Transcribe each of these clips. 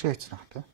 Тэгчээ хийсэн баг тий.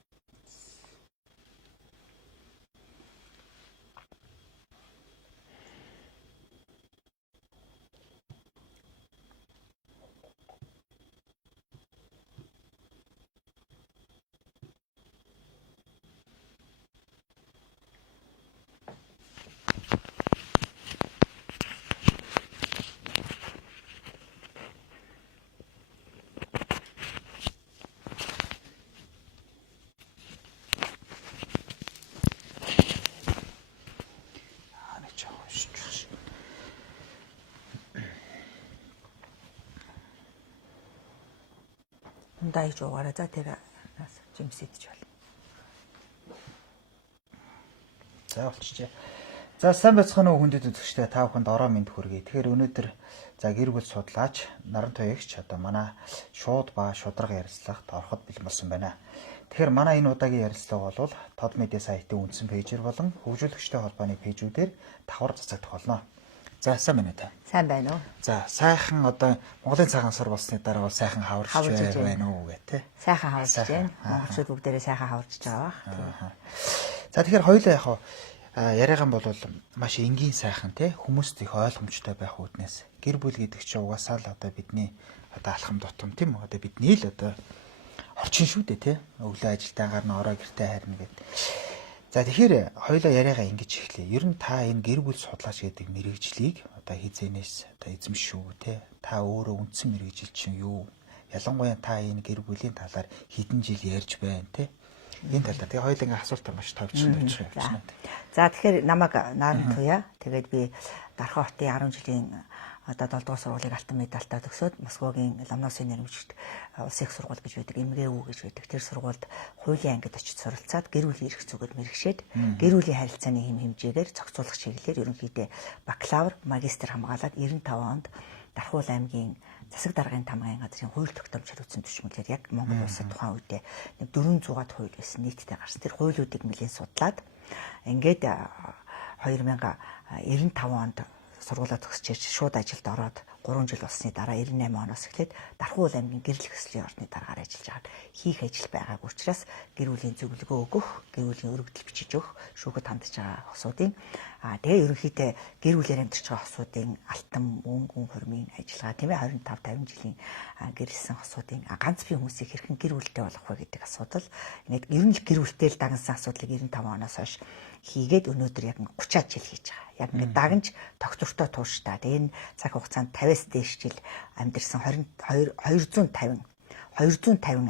Дайж уугаараа за тэр жимсэдэж байна. За болчихжээ. За сайн байцгаана уу хүндэт үзэгчдээ та бүхэнд ороо мэнд хүргэе. Тэгэхээр өнөөдөр за гэр бүл судлаач Наран Туягч одоо манай шууд ба шударга ярилцлагад ороход бэлэн болсон байна. Тэгэхээр манай энэ удаагийн ярилцлага бол Тод медиа сайтын үндсэн пэйжээр болон хөгжүүлэгчтэй холбооны пэйжүүдээр давхар цацагдах болно. За сайн байна уу та? Сайн байна уу? За сайхан одоо Монголын цагаан сар болсны дараа бол сайхан хаварч байна уу гэх тээ. Сайхан хаварч байна. Монголчууд бүгдээрээ сайхан хаварч байгаа бах. За тэгэхээр хоёулаа яг яриагаан бол маш энгийн сайхан тий хүмүүст их ойлгомжтой байх үүднээс гэр бүл гэдэг чинь угаасаа л одоо бидний одоо алхам дотом тийм үү одоо бидний л одоо орчин шүү дээ тий өглөө ажилдаа гарна ороо гэртээ харна гэдэг. За тэгэхээр хоёулаа яриагаа ингэж эхлэе. Ер нь та энэ гэр бүл судлаач гэдэг мэрэгжлийг одоо хизэнээс одоо эзэмшүү тий та өөрөө үндсэн мэрэгжил чинь юу? Ялангуяа та энэ гэр бүлийн талаар хэдэн жил ярьж байна тий энэ талаар тэгээ хоёул ингээ асуултаа маш тавьчихсан байж байгаа юм. За тэгэхээр намайг Наран Туя. Тэгээд би Дархан хотын 10 жилийн одоо 7 дугаар сургуулийг алтан медальтай төгсөөд Москвагийн Ломоносовын нэрмжигт улсын их сургууль гэж байдаг, МГУ гэж байдаг. Тэр сургуульд хуулийн ангид очиж суралцаад гэр бүлийн эрх зүйгээр мэргэшээд гэр бүлийн харилцааны хэм хэмжээгээр зохицуулах чиглэлээр ерөнхийдөө бакалавр, магистр хамгаалаад 95 онд Дархан аймгийн засаг даргын тамгын газрын хууль тогтоомж хариуцсан төчмөлөөр яг Монгол улсад тухайн үедээ 400-аад хууль байсан нийтдээ гарсан. Тэр хуулиудыг нэлээд судлаад ингээд 2095 онд сургуулаа төгсөж шууд ажилд ороод 3 жил болсны дараа 98 оноос эхлээд Дархан аймгийн гэрэл хэслийн орны дараагаар ажиллаж байгаад хийх ажил байгаагүй учраас гэр бүлийн зөвлөгөө өгөх, гэр бүлийн өргөдөл бичиж өгөх, шүүхэд хандж байгаа хосуудын тэгээ ерөнхийдөө гэр бүлээр амьдарч байгаа хосуудын алтан мөнгөн хормын ажиллагаа тийм ээ 25 50 жилийн гэрэлсэн хосуудын ганц бие хүмүүсийг хэрхэн гэр бүлтэй болгох вэ гэдэг асуудал ингээд ер нь л гэр бүлтэй л дагнсан асуудлыг 95 оноос хойш хийгээд өнөөдөр яг 30-аад жил хийж байгаа. Яг ингээд дагнж тогтвортой тууштай. Тэгээ энэ цаг хугацаанд 50-аас дээш жил амьдэрсэн 250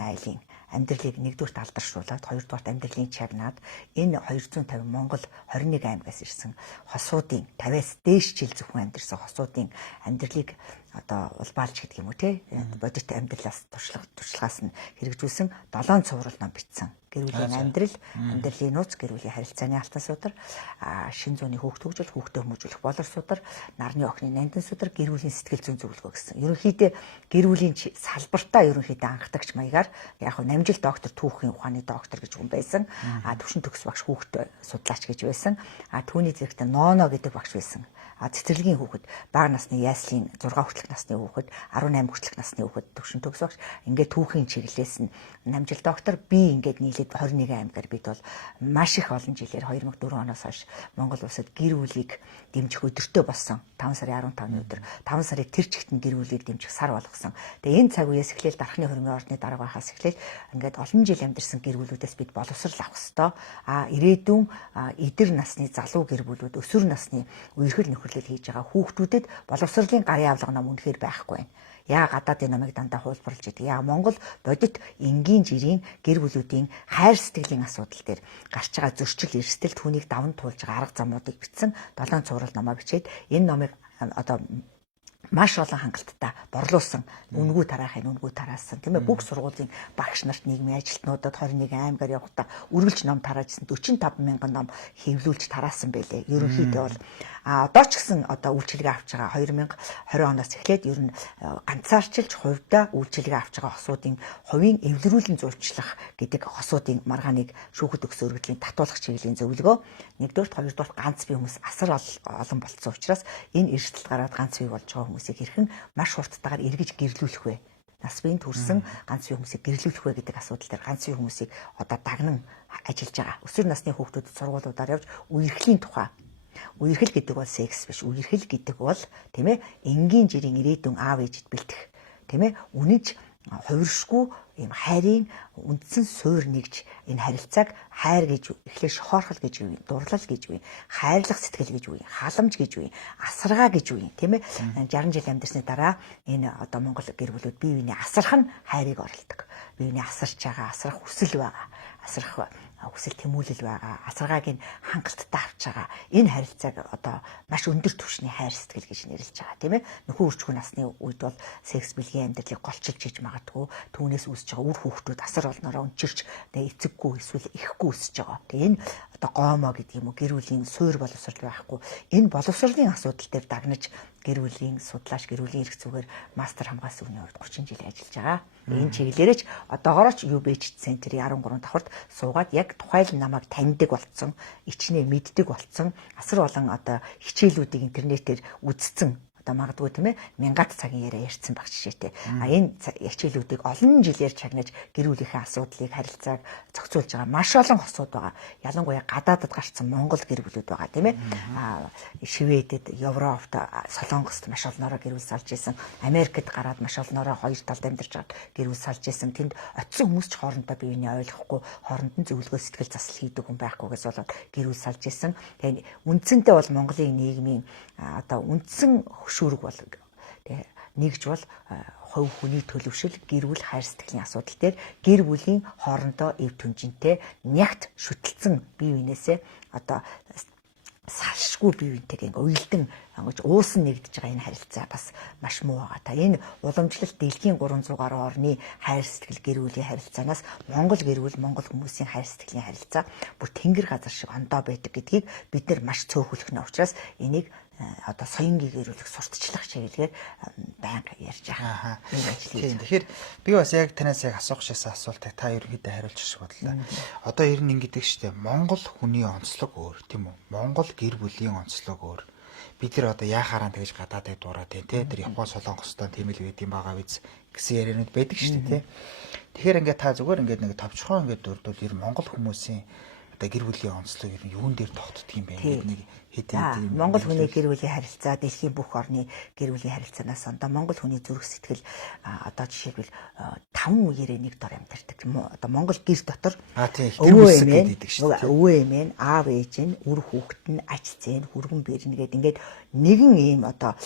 айлын амьдралыг нэгдүгürt алдаршуулад хоёрдугаарт амьдралын чагнаад энэ 250 Монгол 21 аймгаас ирсэн хосуудын 50-аас дээш жил зөвхөн амьдэрсэн хосуудын амьдралыг одоо улбаалж гэдэг юм уу те бодит амьдралаас туршлагаас нь хэрэгжүүлсэн 7 цуврал ном бичсэн. Гэр бүлийн амьдралын нууц, гэр бүлийн харилцааны алтан судар, шин зууны хүүхд хөгжил, хүүхдэд хүмүүжүүлэх болор судар, нарны охины нандин судар, гэр бүлийн сэтгэл зүйн зөвлөгөө гэсэн. Ерөнхийдөө гэр бүлийн салбартаа ерөнхийдөө анхдагч маягаар яг нь намжил доктор, түүхийн ухааны доктор гэж хүн байсан. Төвшин төгс багш хүүхд судлаач гэж байсан. Түүний зэрэгтээ Ноно гэдэг багш байсан. Цэцэрлэгийн хүүхэд, бага насны яслын 6 хүртэлх насны хүүхэд, 18 хүртэлх насны хүүхэд төвшин төгс багш. Ингээд түүхийн чиглэлээс нь намжил доктор би ингээд нийлээд 21 аймгаар бид бол маш их олон жилээр 2004 оноос хойш Монгол улсад гэр бүлийг дэмжих өдөртөө болсон. 5 сарын 15-ны өдөр 5 сарыг тэр чигтэн гэр бүлийг дэмжих сар болгосон. Тэгээ энэ цаг үеэс эхлээл Дархны хормын орны дараагаас эхлээл ингээд олон жил амьдарсан гэр бүлүүдээс бид боловсрал авах хэвээр. Ирээдүйн эдэр насны залуу гэр бүлүүд, өсвөр насны үерхэл нөхөрлөл хийж байгаа хүүхдүүдэд боловсролын гарын авлага ном үнэхээр байхгүй байна. Яа гадаадын номыг дандаа хуулбарлаж идэг. Яа Монгол бодит энгийн жирийн гэр бүлүүдийн хайр сэтгэлийн асуудал дээр гарч байгаа зөрчил эрсдэл түүнийг даван туулж байгаа арга замуудыг бичсэн 7 цуврал номоо бичээд энэ номыг одоо маш олон хангалттай борлуулсан үнгүү тараасан тийм ээ бүх сургуулийн багш нарт нийгмийн ажилтнуудад 21 аймгаар явахдаа үргэлж ном тараажсэн 45 мянган ном хэвлүүлж тараасан байлээ. Ерөнхийдөө бол одоо ч гэсэн одоо үйлчилгээ авч байгаа 2020 оноос эхлээд ер нь ганцаарчилж хувьдаа үйлчилгээ авч байгаа хосуудын хувийн эвлэрүүлэн зурчлах гэдэг хосуудын маргааныг шүүхэд өгсөн өргөдлийн татуулах чиглэлийн зөвлөгөө нэгдүгээрт хоёрдугаарт ганц бие хүмүүс асар олон болцсон учраас энэ эрсдэлт гараад ганц бие болж байгаа хүмүүсийг хэрхэн маш хурдтайгаар эргэж гэрлүүлэх вэ? нас биеийн төрсэн ганц бие хүмүүсийг гэрлүүлэх вэ гэдэг асуудал дээр ганц бие хүмүүсийг одоо дагнан ажиллаж байгаа. Өсвөр насны хүүхдүүдэд сургуулиудаар явж үерхлийн тухай. Үерхэл гэдэг бол секс биш. Үерхэл гэдэг бол тийм ээ энгийн жирийн ирээдүйн аав ээжид бэлтгэх. Тийм ээ үнэж хувиршгүй ийм хайрын үндсэн суурь нэгж энэ харилцааг хайр гэж эхлээ шохоорхол гэж үе, дурлал гэж үе, хайрлах сэтгэл гэж үе, халамж гэж үе, асаргаа гэж үе, тийм ээ 60 жил амьдарсны дараа энэ одоо Монгол гэр бүлүүд бие биений асарх нь хайрыг оролдог. Бие биений асарч байгаа, асрах хүсэл байгаа, асрах хүсэл тэмүүлэл байгаа, асаргааг нь хангалттай авч байгаа. Энэ харилцааг одоо маш өндөр түвшний хайр сэтгэл гэж нэрлэж байгаа, тийм ээ. Нөхөн үрчгүй насны үед бол секс бэлгийн амьдралыг голчилж хийж магадгүй, түүнээс үүсэж байгаа үр хүүхдүүд асар олноороо өнчирч тэгээ эцэггүй эсвэл ихгүй өсөж байгаа. Тэгээ энэ одоо гомоо гэдэг юм уу гэр бүлийн суурь боловсрол байхгүй. Энэ боловсролын асуудал дээр дагнаж гэр бүлийн судлаач гэр бүлийн эрх зүгээр мастер хамгаалсан үеийн хувьд 30 жил ажиллаж байгаа. Энэ чиглэлээрч одоогоорч UBH центрийн 13 давхарт суугаад яг тухайл намайг таньдаг болцсон, ичнээ мэддэг болцсон, асар олон одоо хичээлүүдийг интернетээр үзсэн одоо магадгүй тийм ээ мянгаад цагийн яриа ярьсан баг жишээтэй. Энэ хичээлүүдийг олон жилээр чагнаж гэр бүлийнхээ асуудлыг харилцааг зохицуулж байгаа маш олон хосууд байгаа. Ялангуяа гадаадд гарсан Монгол гэр бүлүүд байгаа тийм ээ. Шведэд, Европт, Солонгост маш олноороо гэр бүл салж исэн. Америкт гараад маш олноороо хоёр талд амьдарч байгаа гэр бүл салж исэн. Тэнд очисон хүмүүс ч хоорондоо бие биений ойлгохгүй, хооронд нь зөвлөгөө сэтгэл засал хийдэг хүн байхгүйгээс болоод гэр бүл салж исэн. Тэгээд үндсэндээ бол Монголын нийгмийн одоо үндсэн шүүрэг бол нэгж бол хувь хүний төлөвшил гэр бүл хайр сэтгэлийн асуудал дээр гэр бүлийн хоорондоо эв түнжинтэй нягт шүтэлцэн бие биенээсээ одоо салшгүй бие биентэйг ингээ уйлдан ангаж уусан нэгдэж байгаа энэ харилцаа бас маш муу байгаа. Та энэ уламжлалт дэлхийн 300 гаруй орны хайр сэтгэл гэр бүлийн харилцаанаас Монгол гэр бүл Монгол хүмүүсийн хайр сэтгэлийн харилцаа бүр тэнгэр газар шиг ондоо байдаг гэдгийг бид нар маш цөөхөлөх нь учраас энийг одоо соёнгийн гэрүүлэх сурталчлах чиглэлээр байнга ярьж байгаа. Тийм. Тэгэхээр би бас яг танаас яг асуух шээсэн асуултыг та ерөнхийдөө хариулж шиг бодлоо. Одоо ер нь ингэдэг штеп Монгол хүний онцлог өөр тийм үү? Монгол гэр бүлийн онцлог өөр. Бид нар одоо яахаараа тэгж гадаадад дураад тийм тэр Япон Солонгостой тийм л байд юм байгаа биз гэсэн яриануд байдаг штеп тийм. Тэгэхээр ингээд та зүгээр ингээд нэг товчхон ингээд дурдвал ер Монгол хүмүүсийн одоо гэр бүлийн онцлог ер нь юун дээр тогтдог юм бэ? Ингээд нэг хэдийн Монгол хүний гэр бүлийн харилцаа дэлхийн бүх орны гэр бүлийн харилцаанаас одоо Монгол хүний зүрх сэтгэл одоо жишээлбэл 5 үеэрээ нэг дор амьдардаг. Одоо Монгол гэр дотор өвөө эмээ, өвөө эмээ, аав ээж нь, үр хүүхэд нь, ач зээ нь, хүргэн бэрнэ гэдэг ингээд нэгэн ийм одоо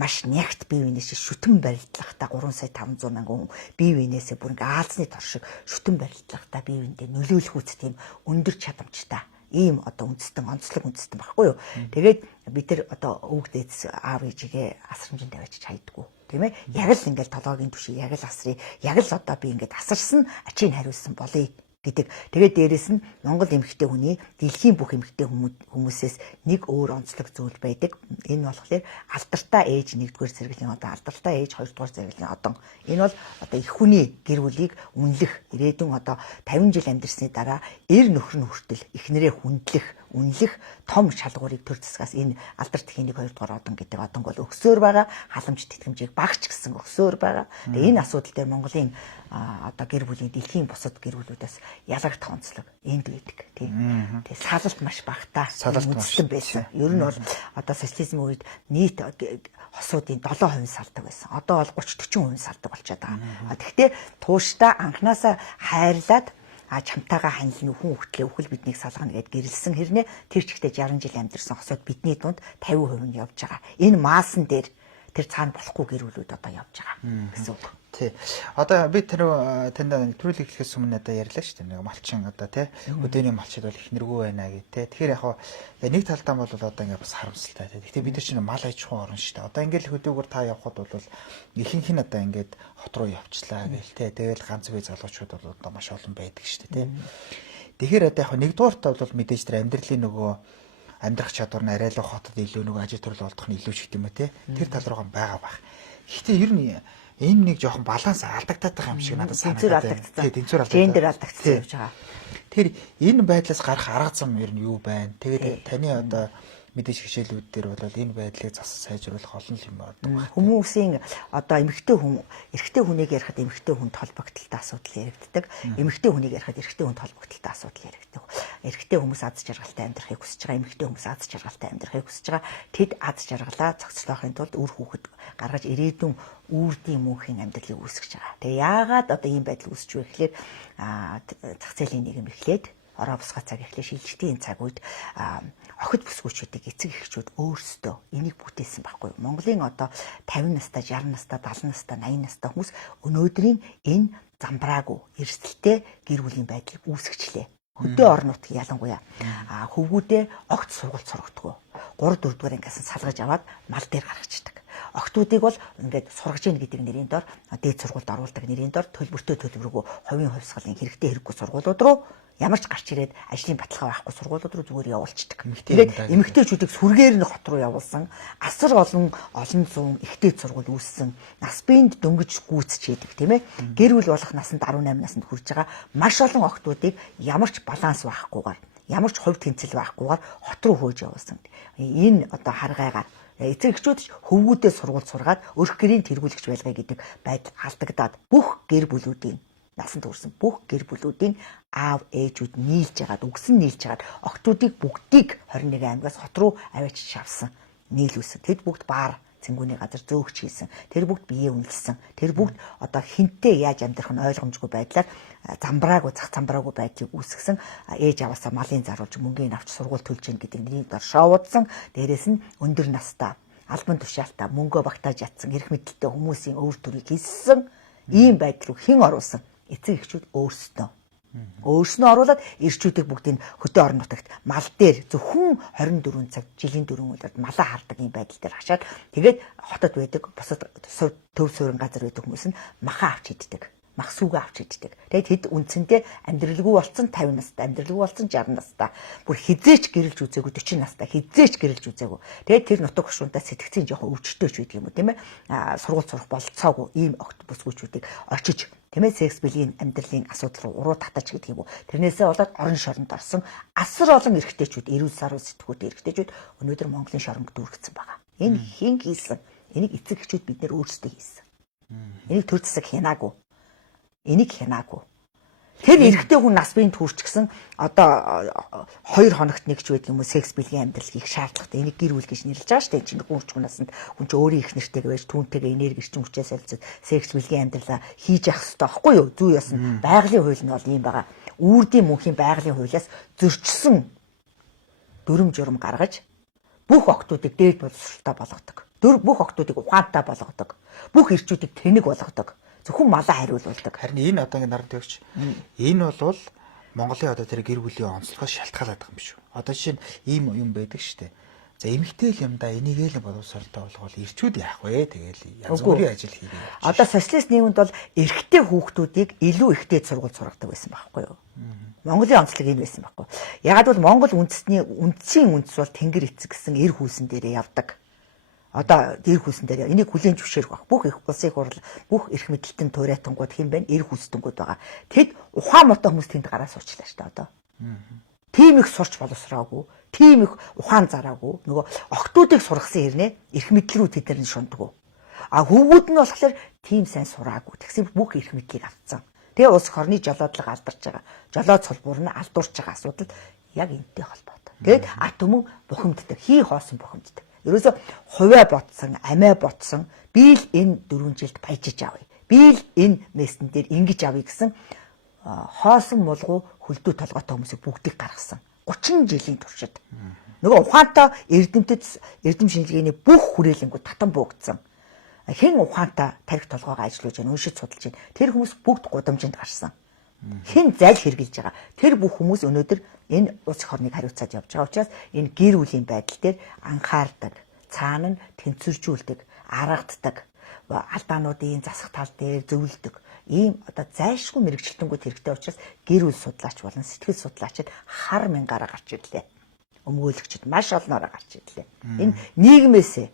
маш нягт бие биенээс шүтэн барилдлахтаа 3,500,000 хүн бие биенээсээ бүр ингээд аалзны тор шиг шүтэн барилдлахтаа бие биендээ нөлөөлөх үс тийм өндөр чадамжтай ийм одоо үндэстэн онцлог үндэстэн баггүй юу. Тэгээд бид нар одоо өвөг дээдс аав ээжигээ асрамжинд тавьчих хайдггүй. Тийм ээ. Яг л ингээл толгойн түшиг яг л асрыг яг л одоо би ингээд асарсан ачийг хариулсан болъё гэдэг. Тэгээд дээрэс нь Монгол эмэгтэй хүний дэлхийн бүх эмэгтэй хүмүүсээс нэг өөр онцлог зүйл байдаг. Энэ болохоор алдартай ээж 1-р зэрэглэлийн одоо алдартай ээж 2-р зэрэглэлийн одон. Энэ бол одоо их хүний гэр бүлийг үнэлэх ирээдүйн одоо 50 жил амьдарсны дараа эр нөхөр нь хүртэл эхнэрээ үнэлэх том шалгуурыг төр засгаас энэ алдартхийн 1-2 одон гэдэг одон бол өгсөөр байгаа. Халамж тэтгэмжийг багч гэсэн өгсөөр байгаа. Тэгээ энэ асуудал дээр Монголын одоо гэр бүлийн дэлхийн бусад гэр бүлүүдээс ялгагдах онцлог энд байдаг тийм. Тэгээ салалт маш багтаа үндэстэн байсан. Ер нь бол одоо социализмын үед нийт хосуудын 7% салдаг байсан. Одоо бол 30-40% салдаг болчиход байгаа. Тэгэхдээ тууштай анханасаа хайрлаад чамтайгаа ханилны хүн хөтлөө өхөл биднийг салгана гэд гэрэлсэн хэрнээ тэр чигтээ 60 жил амьдэрсэн хосууд бидний дунд 50% нь явж байгаа. Энэ маасан дээр тэр цаана болохгүй гэр бүлүүд одоо явж байгаа гэсэн үг. Тий. Одоо би танд нэвтрүүлэг эхлэхээс өмнө одоо ярьлаа шүү дээ. Нэг малчин одоо тий өдөөний малчид бол их нэргүй байна гэ тий. Тэгэхээр яг нэг талдаа бол одоо ингээ бас харамсалтай тий. Гэхдээ бид нар чинь мал аж ахуйн орн шүү дээ. Одоо ингээл хөдөөгөр та явхад бол ихэнх нь одоо ингээд хот руу явчлаа гэл тий. Тэгэл ганц бие залуучууд бол одоо маш олон байдаг шүү дээ тий. Тэгэхээр одоо яг нэгдүгээрт бол мэдээж тэр амьдралын нөгөө амьдрах чадвар нь арай л хотод илүү нөгөө ажил төрөл олдох нь илүү ч гэдэг юм тий. Тэр тал руугаа байгаа бах. Гэхдээ ер нь энэ нэг жоохон баланс алдагдаад байгаа юм шиг надад санагдаад байна. Тийм, тэнцвэр алдагдсан. Гендер алдагдсан явж байгаа. Тэгэхээр энэ байдлаас гарах арга зам ер нь юу байна? Тэгээд таны одоо мэдээж хичээлүүд дээр бол энэ байдлыг засаж сайжруулах олон юм байна. Хүмүүсийн одоо эрэгтэй хүнийг ярихад эмэгтэй хүнд холбогдлолтой асуудал яригддаг. Эмэгтэй хүнийг ярихад эрэгтэй хүнд холбогдлолтой асуудал яригддаг. Эрэгтэй хүмүүс аз жаргалтай амьдрахыг хүсэж байгаа, эмэгтэй хүмүүс аз жаргалтай амьдрахыг хүсэж байгаа. Тэд аз жаргалаа зохицуулахын тулд үр хүүхэд гаргаж ирээдүйн үрдийн мөнхийн амьдралыг үүсгэж байгаа. Тэгээ яагаад одоо ийм байдал үүсч вэ гэхлээр зах зээлийн нийгэм эхлээд ороо босгоо цаг эхлээ шилжилтийн цаг үед охид бүсгүүчүүдийг эцэг эхчүүд өөрсдөө энийг бүтээсэн байхгүй юу. Монголын одоо 50 настай, 60 настай, 70 настай, 80 настай хүмүүс өнөөдрийн энэ замбраагүй эрсдэлтэй гэр бүлийн байдлыг үүсгэжлээ. Хөдөө орон нутгийн ялангуяа хөвгүүдээ огт сургууль сургадаггүй. 3 4 дугаар ангиас салгаж аваад мал дээр гаргацдаг. Охтуудыг бол ингээд сургаж ийн гэдэг нэрийн дор дээд сургуульд оруулдаг нэрийн дор төлбөртэй төлбөргүй хувийн хувьсгалын хэрэгтэй хэрэггүй сургуулиуд руу ямар ч гарч ирээд ажлын баталгаа байхгүй сургуулиуд руу зүгээр явуулчихдаг. Тэгээд эмэгтэйчүүдийг сүргээр нь хот руу явуулсан асар олон зуун ихтэй сургууль үүссэн нас биед дөнгөж гүйцчээдэг тийм ээ. Гэр бүл болох насанд 18 наснд хүрж байгаа маш олон охтуудыг ямар ч баланс байхгүйгээр ямар ч хувь тэнцэл байхгүйгээр хот руу хөөж явуулсан. Энэ одоо харгайгаар эцэг эхчүүд хөвгүүдээ сургууль сургаад өрх гэрийн тэргүүлэгч байлгая гэдэг байдал алдагдаад бүх гэр бүлүүдийн насанд хүрсэн бүх гэр бүлүүдийн аав ээжүүд нийлж ягаад үгсэн нийлж ягаад охтуудыг бүгдийг 21 аймагаас хот руу аваачиж авсан нийлүүлсэн. Тэд бүгд баар цэнгүүний газар зөөгч хийсэн. Тэр бүгд бие үнэлсэн. Тэр бүгд одоо хинтээ яаж амьдрах нь ойлгомжгүй байдлаар зах замбраагүй байдлыг үүсгэсэн. Ээж аваасаа малын заруулж мөнгөний авч сургууль төлж гин гэдэг нэрийн дор шоудсан. Дээрээс нь өндөр настай албан тушаалтаа мөнгөө багтааж ятсан эрх мэдэлтэй хүмүүсийн өвөр төрийг хийссэн. Ийм байдал руу хэн оруулсан? Эцэг эхчүүд өөрсдөө оруулаад эрчүүдийг бүгдийг хөдөө орон нутагт мал дээр зөвхөн 24 цаг жилийн 4 өдрөд малаа хардаг юм байдал дээр хашаад тэгээд хотод байдаг бусад төв суурин газар байдаг хүмүүс нь маха авч иддэг. Мах сүгэ авч иддэг. Тэгээд хэд үндсэндээ амьдралгүй болсон 50 настай, амьдралгүй болсон 60 настай. Бүр хизээч гэрэлж үзээгүй 40 настай, хизээч гэрэлж үзээгүй. Тэгээд тэр нутаг хушуунтай сэтгцийн жоохон өвчтөөч байдаг юм уу тийм ээ. Сургууль сурах болцоогүй ийм огт бүсгүүчүүдийг очиж тийм ээ секс биеийн амьдралын асуудал руу уруу татаж гэдэг юм уу. Тэрнээсээ болоод орон шоронд орсон асар олон эрэгтэйчүүд, эрүүл саруу сэтгүүтэй эрэгтэйчүүд өнөөдөр Монголын шоронд дүүргэсэн байгаа. Энэ хэн хийсэн? Энийг эцэг эхчүүд бид нэр өөрсдөө хийсэн. Энийг төр засаг хянаагүй. Энийг хянаагүй. Тэр эрэгтэй хүн нас биеийн төрч гисэн одоо 2 хоногт нэг ч байдаг юм уу секс биеийн амьдрал хийх шаардлагатай. Энийг гэр бүл гэж нэрлэж байгаа шүү дээ. Чинь хүн насанд хүн чинь өөрийн их нэртэйгээ байж түүнтэйгээ энерги эрчим хүчээ солилцоод секс биеийн амьдралаа хийж явах хэрэгтэй байхгүй юу? Зүй ясна. Байгалийн хууль нь бол ийм байгаа. Үрдийн мөнхийн байгалийн хуулиас зөрчсөн дүрм журам гаргаж бүх октоодыг дээд боловсролтой болгодог. Бүх октоодыг ухаантай болгодог. Бүх эрчүүдийг тэнэг болгодог. Зөвхөн малаа хариулуулдаг. Харин энэ одоо наран төгч энэ бол Монголын одоо тэр гэр бүлийн онцлогоос шалтгаалаад байгаа юм биш үү? Одоо жишээ нь ийм юм байдаг шүү дээ. За эмэгтэй л юм да энийг л боловсролтой болгоод эрчүүд яах вэ? Тэгээл янз бүрийн ажил хийгээ. Одоо социалист нийгэмд бол эрэгтэй хүүхдүүдийг илүү ихтэй сургууль сургадаг байсан байхгүй юу? Монголын онцлог энэ байсан байхгүй. Ягаад бол Монгол үндэсний үндсийн үндэс бол тэнгэр эцэг гэсэн эр хүүсэн дээрээ явдаг. Одоо эр хүүсэн дээр энийг хүлээн зөвшөөрөх баг. Бүх их улсын хурал, бүх эрх мэдэлтэн туурайтангууд хэн байна? Эр хүүсдэнгүүд байгаа. Тэд ухаан мотой хүмүүс тэнд гараа сурчлаа шүү дээ одоо. Тийм их сурч боловсроогүй, тийм их ухаан зараагүй. Нөгөө охтуудыг сургасан хэрнээ эрх мэдэл рүү тэд нар шундаггүй. Хөвгүүд нь болохоор тийм сайн сураагүй. Тэгсэн бүх эрх мэдлийг авцсан. Тэгээ улс орны жолоодлого алдарч байгаа. Жолоод цолбуур нь алдуурч байгаа асуудал яг энэтэй холбоотой. Тэгээд арт түмэн бухимддаг, хий хоосон бухимддаг. Ерөөсө хувиа ботсон, амиа ботсон, би л энэ 4 жилд баяжиж авъя. Би л энэ мессен дээр ингэж авъя гэсэн хоосон мулгуу хөлдөө толгойтой хүмүүсийг бүгдийг гаргасан. 30 жилийн туршид. Нөгөө ухаантай эрдэм шинжилгээний бүх хүрээлэнгүүд татан буугдсан. Хэн ухаантай тарих толгойгоо ажиллаж байна, уншиж судалж байна. Тэр хүмүүс бүгд гудамжинд гарсан. Хэн зайл хэрглэж байгаа. Тэр бүх хүмүүс өнөөдөр энэ улс их орныг хариуцаад явж байгаа учраас энэ гэр бүлийн байдал дээр анхаардаг, цаана нь тэнцвэржүүлдэг, аргаддаг, алдаануудын засах тал дээр зөвлөдөг. Ийм одоо зайлшгүй мэрэгчлэлтэнгүүд хэрэгтэй учраас гэр бүл судлаач болон сэтгэл судлаачид хар мянгаараа гарч ирлээ. Өмгөөлөгчд маш олноороо гарч ирлээ. Энэ нийгмээсээ,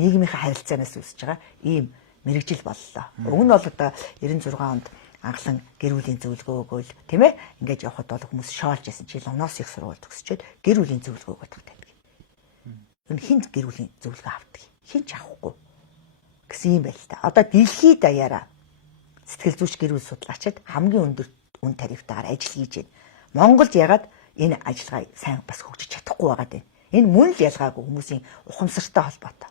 нийгмийнхаа харилцаанаас үүсэж байгаа ийм мэрэгжил боллоо. Уг нь бол одоо 96 онд анхлан гэр бүлийн зөвлөгөө өгөөл тийм ээ ингэж явхад бол хүмүүс шоолж ясан чи лоноос их сургууль төгсчөөд гэр бүлийн зөвлөгөө өгöd байдаг. Энэ хинт гэр бүлийн зөвлөгөө авдаг. Хин ч авахгүй гэсэн юм байл та. Одоо дэлхийд даяараа сэтгэл зүйч гэр бүл судлаачид хамгийн өндөр үн тарифтаар ажил хийж байна. Монголд ягаад энэ ажиллагаа сайн бас хөгжиж чадахгүй байгаад байна. Энэ мөн л ялгаагүй хүмүүсийн ухамсартай холбоотой.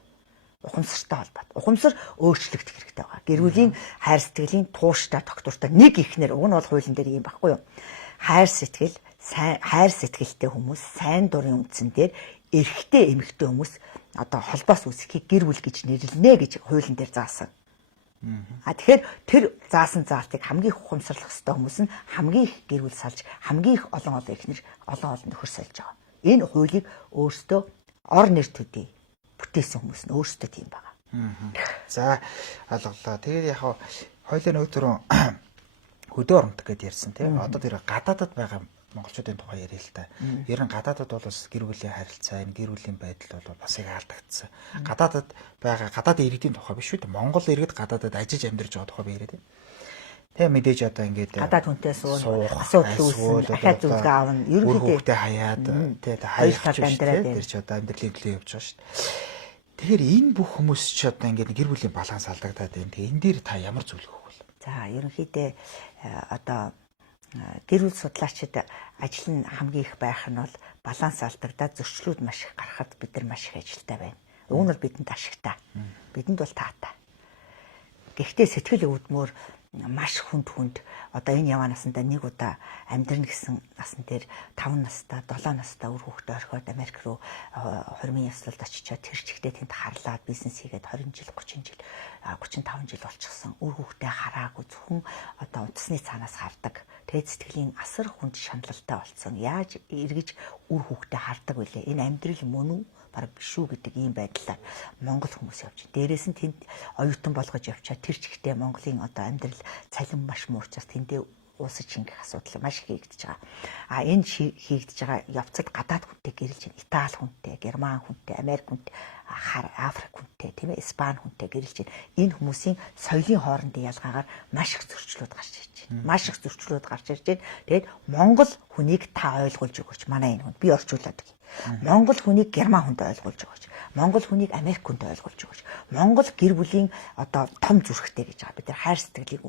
Ухамсар өөрчлөгдөх хэрэгтэй байгаа. Гэр бүлийн хайр сэтгэлийн тууштай тогтвортой нэг ихнэр уг нь бол хуулийн дээр юм баггүй юу? Хайр сэтгэлтэй хүмүүс сайн дурын үндсэн дээр эрэгтэй эмэгтэй хүмүүс одоо холбоос үүсгэхийг гэр бүл гэж нэрлэнэ гэж хуулийн дээр заасан. Тэгэхээр тэр заасан заалтыг хамгийн их ухамсарлах ёстой хүмүүс нь хамгийн их гэр бүл салж хамгийн их олон ихнэр олон нөхөр сольж байгаа. Энэ хуулийг өөртөө ор нэр төдий бүтээсэн хүмүүс нь өөрсдөө тийм байгаа. За ойлголоо. Тэгээд яг хоёлын өдрөө хөдөө оромтог гэдээ ярьсан тийм. Одоо тэр гадаадад байгаа монголчуудын тухай яриа л та. Ер нь гадаадад бол бас гэр бүлийн харилцаа, энэ гэр бүлийн байдал бол бас их алдагдсан. Гадаадад байгаа гадаадын иргэдийн тухай биш үү? Монгол иргэд гадаадад ажиллаж амьдарч байгаа тухай би яриад байна. Тэгээ мэдээж одоо ингээд гадаад хүнтэй суух, асуудал үүснэ, дахиад зөвлөгөө авна. Ерөнхийдөө хүүхдээ хаяад тэгээ хаягч тэр ч одоо амьдралын төлөө явж байгаа шүү дээ. Тэгэхээр энэ бүх хүмүүс ч одоо ингээд гэр бүлийн баланс алдагдаад байна. Тэгээ энэ дээр та ямар зөвлөгөө өгөх вэ? За ерөнхийдөө одоо гэр бүл судлаачид ажил нь хамгийн их байх нь бол баланс алдагдаад зөрчлүүд маш их гарахад бид нар маш их ажилтаа байна. Уг нь бол бидэнд ашигтай. Бидэнд бол таатай. Гэхдээ сэтгэл өвдмөр маш хүнд одоо энэ яваа насандаа нэг удаа амьдрын гэсэн насан дээр 5 настай 7 настай үр хүүхдээ орхиод Америк руу хормын яслалд очичоод тэр чигтээ тэнд харлаад бизнес хийгээд 20 жил 30 жил 35 жил болчихсон үр хүүхдээ хараагүй зөвхөн одоо утасны цаанаас хардаг. Тэгээд сэтгэлийн асар хүнд шаналлалтай болсон. Яаж эргэж үр хүүхдээ хардаг вүлээ? Энэ амьдрал мөн үү? Бараг биш үү гэдэг ийм байдлаар Монгол хүмүүс явж байна. Дээрээс нь тэнд оюутан болгож явчаад тэр чигтээ Монголын одоо амьдрал цалин маш муу учраас тэндээ уусаж шингэх асуудал маш их хийгдэж байгаа. Энэ хийгдэж байгаа явцад гадаад хүнтэй гэрэлж байна. Итали хүнтэй, Герман хүнтэй, Америк хүнтэй, Африк хүнтэй, тийм ээ, Испани хүнтэй гэрэлж байна. Энэ хүмүүсийн соёлын хоорондын ялгаагаар маш их зөрчлүүд гарч ирж байна. Тэгээд Монгол хүнийг та ойлгуулж өгөөч. Манай энэ хүн би орчуулад өгье. Монгол хүнийг Герман хүнд ойлгуулж өгөөч. Монгол хүнийг Америк хүнд ойлгуулж өгөөч. Монгол гэр бүлийн одоо том зүрхтэй гэж байгаа. Бид нар хайр сэтгэлийг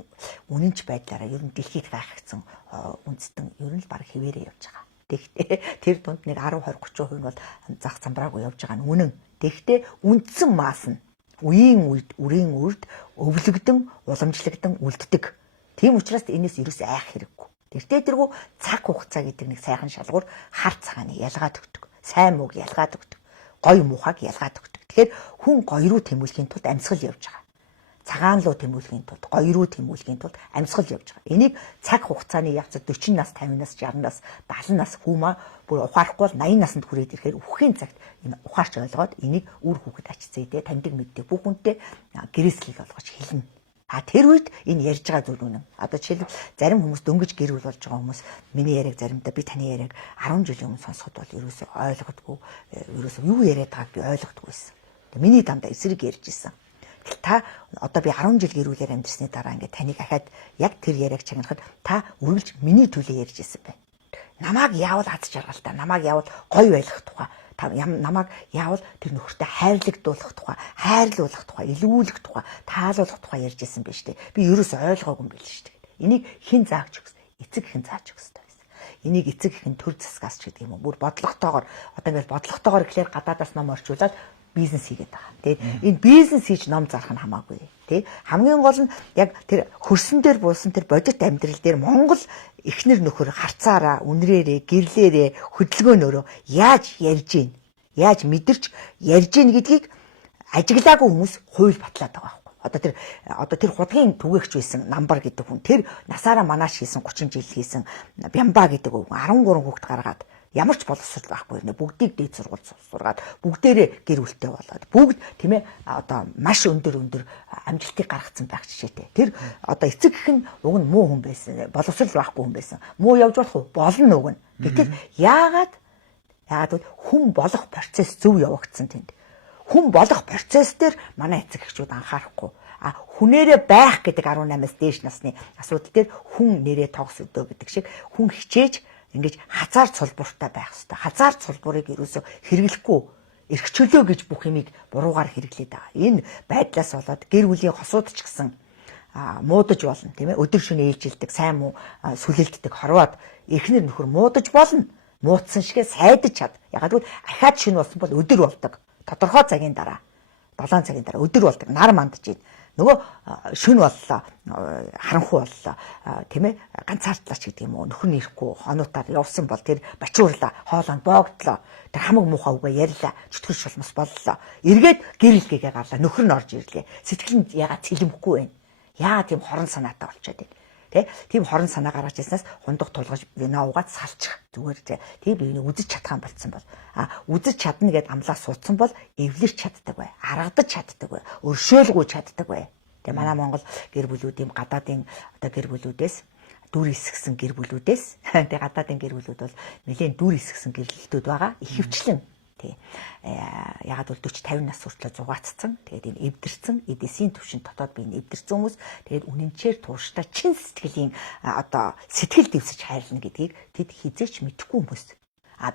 үнэнч байдлаараа ер нь дэлхийд гайхагдсан үндэстэн ер нь л баг хэвээрээ явж байгаа. Тэгэхдээ тэр дунд нэг 10 20 30% нь бол зах замбраагүй явж байгаа нь үнэн. Тэгэхдээ үндсэн маас нь үрийн үрд өвлөгдөн, уламжлагдсан үлддэг. Тийм учраас энэс ерөөс айх хэрэггүй. Тэртээ цаг хугацаа гэдэг нэг сайхан шалгуур хар цагааны ялгаад өгдөг. Сайн мууг ялгаад өгдөг. Гоё муухайг ялгаад өгдөг. Тэгэхээр хүн гоё руу тэмүүлэхийн тулд амьсгал явж байгаа. Цагаан руу тэмүүлэхийн тулд, гоё руу тэмүүлэхийн тулд амьсгал явж байгаа. Энийг цаг хугацааны явцад 40 нас, 50 нас, 60 нас, 70 нас хүмүүс бүр ухаарахгүй бол 80 наснд хүрээд ирэхээр үхэхийн цагт энэ ухаарч ойлгоод энийг үр хүүхэд ачцээ дээ, таньдаг мэддэг бүх хүнтэй гэрээслэл болгож хэлнэ. Тэр үед энэ ярьж байгаа зүйл үнэн. Одоо жишээлбэл зарим хүмүүс дөнгөж гэр бүл болж байгаа хүмүүс миний яриаг заримдаа би таны яриаг 10 жилийн өмнө сонсоход бол ерөөсөө ойлгодгүй, ерөөсөө юу яриад байгааг би ойлгодгүй байсан. Миний дандаа эсрэг ярьж исэн. Та одоо би 10 жил гэр бүлээр амьдсны дараа ингээд таныг ахаад яг тэр яриаг чагнахад та үргэлж миний төлөө ярьж исэн байна. Намааг яавал аз жаргалтай, намааг яавал гоё байх тухай, намааг яавал тэр нөхөртэй хайрлагдуулах тухай, хайрлуулах тухай, илүүлэх тухай, таалуулах тухай ярьж исэн байж тээ. Би ерөөс ойлгоогүй юм байл шүү дээ. Энийг хэн зааж өгсөн? Эцэг хэн зааж өгсөн байсан. Энийг эцэг хэн төр засгаас ч гэдэг юм уу. Бүр бодлоготойгоор одоо ингээд бодлоготойгоор ихлээр гадаадаас ном орчуулад бизнес хийгээд байгаа. Тэ энэ бизнес хийж ном зарах нь хамаагүй. Тэ хамгийн гол нь яг тэр хөрсөн дээр буусан тэр бодит амьдрал дээр Монгол эхнэр нөхөр харцаараа, үнрээрээ, гэрлээрээ, хөдөлгөөнөөрөө яаж ярьж гин, яаж мэдэрч ярьж гин гэдгийг ажиглаагүй хүмүүс хууль батлаад байгаа байхгүй. Одоо тэр худгийн түгээгч байсан Намбар гэдэг хүн тэр насаараа манаш хийсэн 30 жил хийсэн Бямба гэдэг хүн 13 хүүхэд гаргаад ямар ч боловсрол байхгүй нэ бүгдийг дээд сургууль сургаад бүгдээрээ гэр бүлтэй болоод бүгд тийм ээ одоо маш өндөр амжилтыг гаргацсан байх жишээтэй. Тэр одоо эцэг гэх нь уг нь муу хүн байсан, боловсрол байхгүй хүн байсан. Муу явж болох уу? Болно уг нь. Гэтэл яагаад хүн болох процесс зөв явагдсан тэнд. Хүн болох процесс дээр манай эцэг эхчүүд анхаарахгүй. Хүнээрээ байх гэдэг 18-аас дээш насны асуудал дээр хүн нэрээ тогс өдөө гэдэг шиг хүн хичээж ингэж хазаар цулбууртай байх хэрэгтэй. Хазаар цулбуурыг ерөөсө хэрэглэхгүй эрх чөлөө гэж бүх юмыг буруугаар хэрэглээд байгаа. Энэ байдлаас болоод гэр бүлийн хосууд ч гэсэн муудаж болно тийм ээ. Өдөр шөнө ээлжилдэг, сайн муу сүлэлддэг хорвоод эхнэр нөхөр муудаж болно. Муудсан шигээ сайдаж чад. Ягаад гэвэл ахаад шөнө болсон бол өдөр болдог. Тодорхой цагийн дараа 7 цагийн дараа өдөр болдог. Нар мандж ийн. Нөгөө шөнө боллоо, харанхуй боллоо, тийм ээ, ганцаардлаач гэдэг юм уу, нөхөр нь ирэхгүй, хонуутаар явсан бол тэр бачуурлаа, хоолойнд боогдлоо, тэр хамаг муухай үгээ ярьлаа, чөтгөр шулмас боллоо. Эргээд гэрэлгээгээ гарлаа, нөхөр нь орж ирлээ. Сэтгэл нь ягаад цэлэмхгүй вэ? Яагаад тийм хорон санаатай болчиход байна? Тийм хорон санаа гаргаж ирснээс хундах тулгаж вино уугаад салчих зүгээр тийм биений үзэж чадхаан болцсон бол үзэж чадна гэд амлаа суудсан бол эвлэрч чаддаг бай, аргадаж чаддаг бай, өршөөлгүй чаддаг бай. Тэгээ манай Монгол гэр бүлүүд юм гадаадын одоо гэр бүлүүдээс дүр эсгсэн гэр бүлүүдээс тэгээ гадаадын гэр бүлүүд бол нэлээд дүр эсгсэн гэрлэлтүүд байгаа. Ихэвчлэн тий. Ягаад бол 40 50 нас хүртэл зугаацсан. Тэгээд энэ эвдэрсэн, эдэсийн төвшин дотоод би энэ эвдэрсэн хүмүүс тэгээд үнэнчээр тууштай чин сэтгэлийн одоо сэтгэл дэвсэж хайрлна гэдгийг тэд хизээч мэдэхгүй хүмүүс.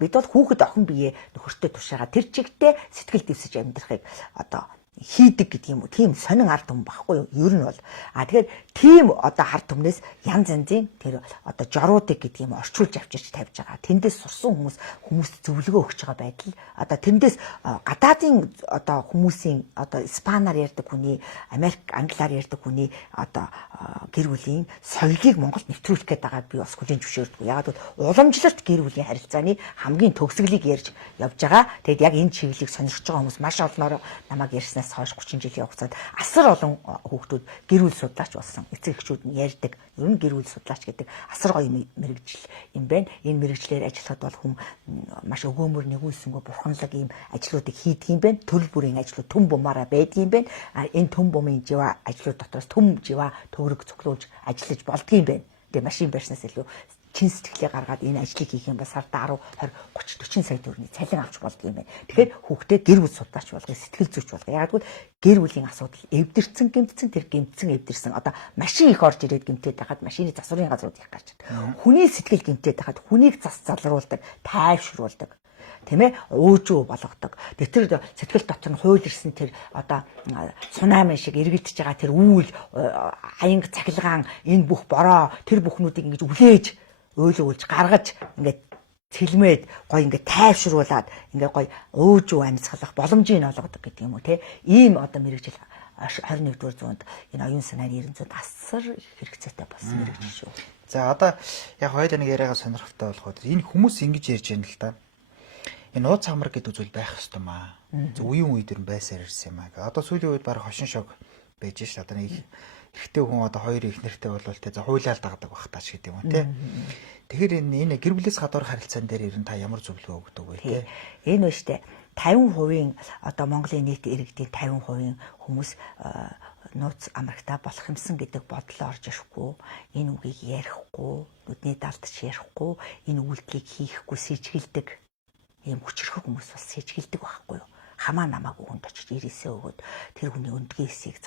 Бид бол хүүхэд охин бие нөхөртөө тушаага тэр чигтээ сэтгэл дэвсэж амьдрахыг одоо хийдэг гэдэг юм уу. Тийм сонин ард түмэн багхгүй юу? Ер нь бол тэгэхээр тийм одоо ард түмнээс янз янзын тэр одоо жоруудыг гэдэг юм орчуулж авчирч тавьж байгаа. Тэндээс сурсан хүмүүст зөвлөгөө өгч байгаа байдал одоо тэндээс гадаадын одоо хүмүүсийн одоо испанаар ярьдаг хүний, Америк англиар ярьдаг хүний одоо гэр бүлийн соёлыг Монголд нэвтрүүлэх гээд байгаа би бас хүлээн зөвшөөрдөг. Ягаад гэвэл уламжлалт гэр бүлийн харилцааны хамгийн төгсгөлийг ярьж явж байгаа. Тэгэд яг энэ чиглэлийг сонирхож байгаа хүмүүс маш олноор намайг ярьснаас хойш 30 жилийн хугацаанд асар олон хүүхдүүд гэр бүл судлаач болсон. Эцэг эхчүүд нь ярьдаг. Ер нь гэр бүл судлаач гэдэг асар гоё мэрэгжил юм байна. Энэ мэрэгчлэр ажиллахад бол хүн маш өгөөмөр нэгүүлсэнгөө бурханлаг ийм ажлуудыг хийдэг юм байна. Төрөл бүрийн ажлууд төм бумаараа байдаг юм байна. Энэ төм бумын жива ажлууд дотроос төм жива төгрөг цуглуулж ажиллаж болдго юм байна. Тэгээ машин барьснаас илүү чин сэтгэлээ гаргаад энэ ажлыг хийх юм бол сарда 10, 20, 30, 40 сая төгрөгийн цалин авч болдго юм байна. Тэгэхээр хүүхдээ гэр бүл судлаач болгоё, сэтгэл зүйч болгоё. Яг гэвэл гэр бүлийн асуудал эвдэрсэн, гэмтсэн, тэр гэмтсэн эвдэрсэн. Одоо машин их орж ирээд гэмтээд байхад машины засварын газрууд их гарч ирдэг. Хүний сэтгэл гэмтээд байхад хүнийг зас залруулдаг, тайвшруулдаг. Тийм ээ, уужуу болгодог. Тэр сэтгэл дотор нь хуйлэрсэн тэр одоо цунами шиг эргэлдэж байгаа тэр үйл аянг цахилгаан энэ бүх бороо тэр бүхнүүдийг ингэж үлээж өөлөөлж гаргаж ингээд цэлмээд гой ингээд тайвшруулад ингээд гой уужуу амьсгалах боломжийг олгодог гэдэг юм уу те. Ийм одоо мэрэгжил 21-р зуунд энэ оюун санааны 900 асар хэрэгцээтэй болсон мэрэгжил шүү. За одоо яг хоёул нэг яриагаа сонирхолтой болгоод энэ хүмүүс ингэж ярьж байна л да. Энэ нууц хамар гэдэг зүйл байх ёстой маа. Үеийн үед юм байсаар ирсэн юм аа. Одоо сүүлийн үед баг хошин шог байж ш. Одоо нэг эрэгтэй хүн одоо хоёр их нэртэй болвол те за хуйлаал дагдаг бах таач гэдэг юм те. Тэгэхээр энэ гэр бүлээс гадуур харилцаан дээр ер нь та ямар зөвлөгөө өгдөг вэ те? Энэ ба штэ 50% одоо Монголын нийт иргэдийн 50% хүмүүс нууц амрагтаа болох юмсан гэдэг бодлоо орж ирэхгүй, энэ үгийг ярихгүй, нүдний далдч ярихгүй, энэ үйлдэлийг хийхгүй сэжгэлдэг ийм хүчрэх хүмүүс бас сэжгэлдэг байхгүй юу? Хамаа намаагүй хүнд очиж ирээсээ өгөөд тэр хүний өндгийн эсийг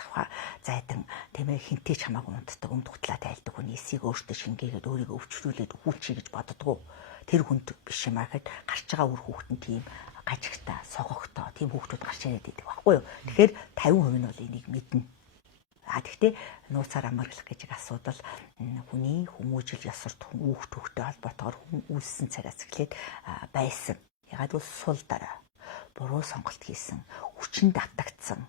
зайдан тийм ээ хинтээч хамаагүй унтдаг өмдгтлаа тайлдаг хүний эсийг өөртөө шингээгээд өөрийгөө өвчлүүлээд хүүчий гэж боддгоо. Тэр хүнд биш юм аа гэхэд гарч байгаа үр хүүхдэн тийм гажигтай, согогтой тийм хүүхдүүд гарч ирээд идэг байхгүй юу? Тэгэхээр 50% нь бол энийг мэднэ. Тэгэхдээ нууцаар амарлах гэж асуудал хүний хүмүүжил ёсорт хүүхд төгтэй холбоотойгоор хүн үлссэн цагаас эхлээд байсан. Ягаад гэвэл сул дараа буруу сонголт хийсэн, хүчин давтагдсан,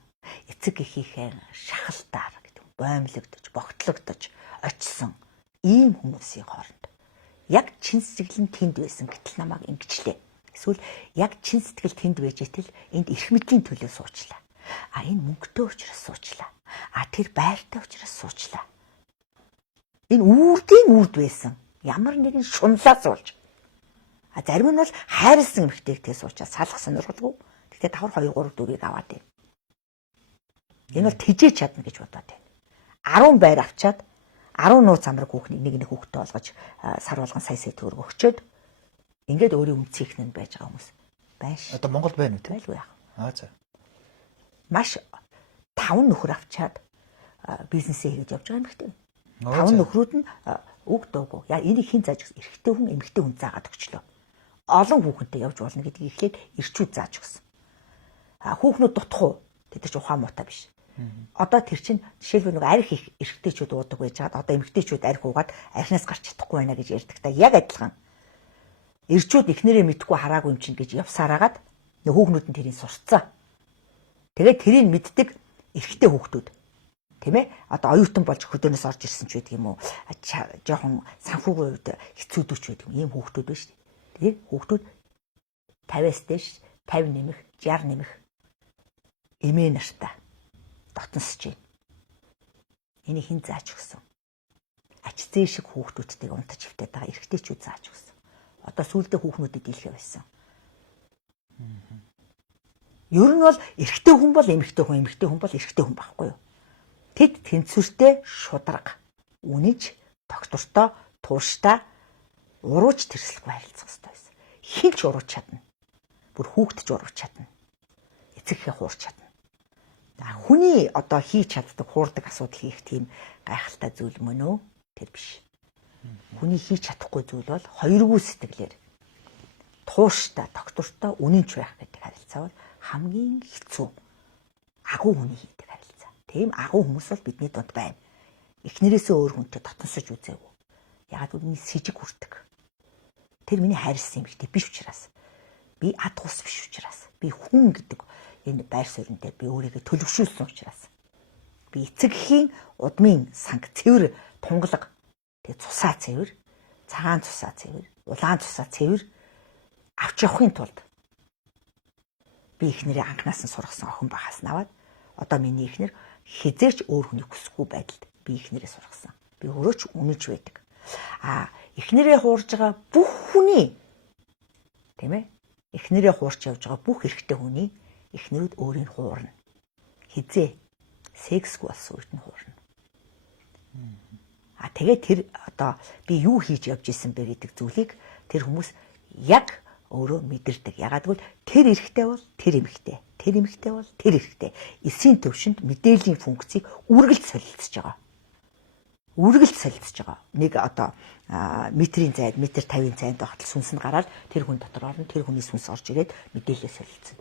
эцэг эхийнхээ шахалтаар гэдэг боомлогдож, богтлогдож очсон ийм хүмүүсийн хооронд яг чин сэтгэл нь тэнд байсан гэтэл намайг ингэчлээ. Эсвэл яг чин сэтгэл тэнд байж итэл энд эрх мэдлийн төлөө суучлаа. Энэ мөнгөтэй учраас суучлаа. Тэр байртай учраас суучлаа. Энэ үрд байсан. Ямар нэгэн шунлаа суулж. Зарим нь бол хайрлсан эмэгтэйгтэй суучаад салах сонирхолгүй. Тэгтээ давхар 2 3 4-ийг аваад байна. Энэ бол тэжээж чадна гэж бодоод байна. 10 байр авчаад 10 нууц амраг хүүхнийг нэг хүүхдэд олгож сар болгон сая төгрөг өгчөөд ингээд өөрийн үнцгийнх нь байж байгаа хүмүүс байш. Одоо Монголд байна уу те? Байлгүй яах. За. Маш 5 нөхөр авчаад бизнесээ хийж явж байгаа эмэгтэй. 5 нөхрүүд нь үг дуугүй. Яа энийг хэн зааж өгсөн? Эрэгтэй хүн эмэгтэй хүн заагаад өгчлөө. Олон хүүхэнтэй явж болно гэдгийг эхлээд ирчүүд зааж өгсөн. Хүүхнүүд дутах уу? Тэд чинь ухаан муутай биш. Одоо тэр чинь жишээлбэл нэг арх их эрэгтэйчүүд уудаг байж байгаа. Одоо эмэгтэйчүүд арх уугаад архинаас гарч чадахгүй байна гэж ярьдаг та. Яг адилхан. Эрчүүд ихнэрээ мэдгүй хараагүй юм чинь гэж явсараагаад нэг хүүхнүүд нь тэрийг сурцсан. Тэгээд тэрийг мэддэг эрэгтэй хүүхдүүд. Тийм ээ? Одоо оюутан болж хөдөөнөөс орж ирсэн ч байдаг юм уу? Жохон санхүүгийн үед хэцүүдүүч байдаг юм. Ийм хүүхдүүд байна шүү дээ. Тэгээд хүүхдүүд 50-аас дээш 50 нэмэх, 60 нэмэх эмээ нартай дотносч байна. Энийг хэн зааж өгсөн? Ач зээ шиг хүүхдүүдтэйг унтаж хөвтөд байгаа эрэгтэйчүүд зааж өгсөн. Одоо сүүлдээ хүүхнүүдэд дийлхэ байсан. Ер нь бол эрэгтэй хүн бол эмэгтэй хүн, эмэгтэй хүн бол эрэгтэй хүн байхгүй юу? Тэд тэнцвэртэй шударга, үнэж, доктортой, тууштай урууч тэрслэхгүй харилцах хэрэгтэй байсан. Хин ч урууч чадна. Бүр хүүхэд ч урууч чадна. Эцэгхээ хуурч чадна. Хүний одоо хийж чаддаг хуурдаг асуудал хийх тийм гайхалтай зүйл мөн үү? Тэр биш. Хүний хийж чадахгүй зүйл бол хоёргүй сэтгэлээр тууштай, доктортой үнэнч байх гэдэг харилцаа бол хамгийн хэцүү. Агуу хүний хийдэг харилцаа. Тийм агуу хүмүүс бол бидний дунд байна. Эхнэрээсээ өөр хүнтэй дотносож үзээгүй. Яг үний сэжиг хүрдэг. Тэр миний хайрлсан юм ихтэй биш учраас. Би ад тус биш учраас. Би хүн гэдэг энэ байр суурин дээр би өөрийгөө төлөвшүүлсэн учраас. Би эцэгхийн удмын санг цэвэр тунгалаг тэгээ цусаа цэвэр, цагаан цусаа цэвэр, улаан цусаа цэвэр авч явахын тулд би эхнэрээ анханаас нь сургасан охин багаас нь аваад одоо миний эхнэр хизээч өөр хүнийг хүсэхгүй байдалд би эхнэрээ сургасан. Би өөрөө ч үнэж байдаг. Эхнэрээ хуурж байгаа бүх хүний тийм ээ? Эхнэрээ хуурч явж байгаа бүх эрэгтэй хүний эхнэрүүд өөрийн хуурна. Хизээ сексгүй болсон үед нь хуурна. Тэгээд тэр одоо би юу хийж явж исэн бэ гэдэг зүйлийг тэр хүмүүс яг өөрөө мэдэрдэг. Ягаад гэвэл тэр эрэгтэй бол тэр эмэгтэй. Тэр эмэгтэй бол тэр эрэгтэй. Эсийн төвшөнд мэдээллийн функцийг үргэлж солилцож байгаа. Үргэлж солилцож байгаа. Нэг одоо метрийн зайд, метр 50-ын зайд багтал сүнс нь гараад тэр хүн дотор орно, тэр хүний сүнс орж ирээд мэдээлэл солилцсон.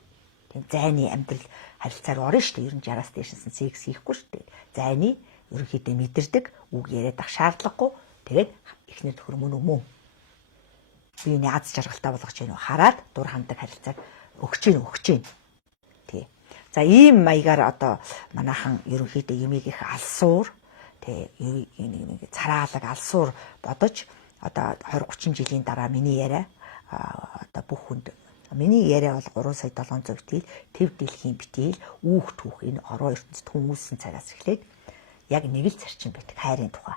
Тийм зайны амьдрал харилцаар орно шүү дээ. Ер нь 60-аас дээшсэн секс хийхгүй шүү дээ. Зайны ерөнхийдөө мэдэрдэг, үг яриад ах шаардлагагүй. Тэгээд эхнэр төхөр мөн. Би энэ аз жаргалтай болгож байна уу? Хараад дур хандаг харилцааг өгч гин. Тий. За ийм маягаар одоо манайхан ерөнхийдөө юмыг их алсуур, тий цараалаг алсуур бодож одоо 20-30 жилийн дараа миний яриа одоо бүх хүнд миний яриа бол 3,700,000 битгий, төв дэлхийн битгий, үүх түүх энэ орон ертөнцид хүмүүсэн цагаас эхлээд яг нэг л зарчим байдаг хайрын тухай.